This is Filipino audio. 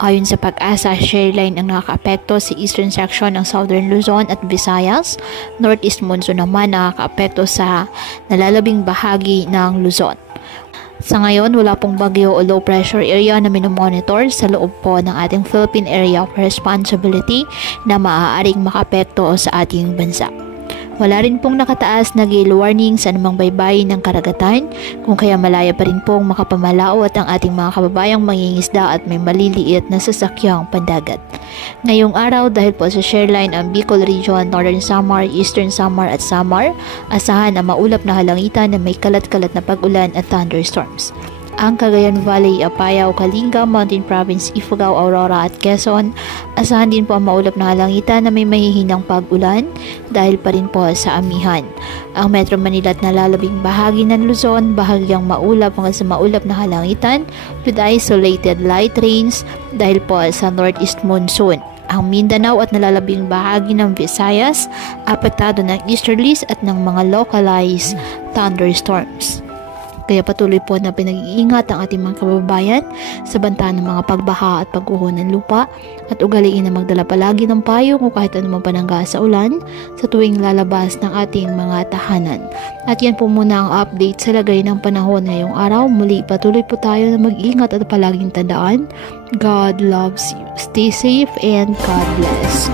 Ayon sa Pag-asa, shear line ang nakakaapekto sa eastern section ng Southern Luzon at Visayas. Northeast monsoon naman nakakaapekto sa nalalabing bahagi ng Luzon. Sa ngayon, wala pong bagyo o low pressure area na minomonitor sa loob po ng ating Philippine Area of Responsibility na maaaring makapekto sa ating bansa. Wala rin pong nakataas na gale warning sa anumang baybayin ng karagatan, kung kaya malaya pa rin pong makapamalaot ang ating mga kababayang mangingisda at may maliliit na sasakyang pandagat. Ngayong araw, dahil po sa shear line ang Bicol Region, Northern Samar, Eastern Samar at Samar, asahan ang maulap na halangitan na may kalat-kalat na pag-ulan at thunderstorms. Ang Cagayan Valley, Apayao, Kalinga, Mountain Province, Ifugao, Aurora at Quezon, asahan din po ang maulap na halangitan na may mahihinang pag-ulan dahil pa rin po sa amihan. Ang Metro Manila at nalalabing bahagi ng Luzon, bahagyang maulap hanggang sa maulap na halangitan with isolated light rains dahil po sa northeast monsoon. Ang Mindanao at nalalabing bahagi ng Visayas, apektado ng easterlies at ng mga localized thunderstorms. Kaya patuloy po na pinag-iingat ang ating mga kababayan sa banta ng mga pagbaha at pagguho ng lupa at ugaliin na magdala palagi ng payong o kahit anumang panangga sa ulan sa tuwing lalabas ng ating mga tahanan. At yan po muna ang update sa lagay ng panahon ngayong araw. Muli patuloy po tayo na mag-iingat at palaging tandaan, God loves you. Stay safe and God bless.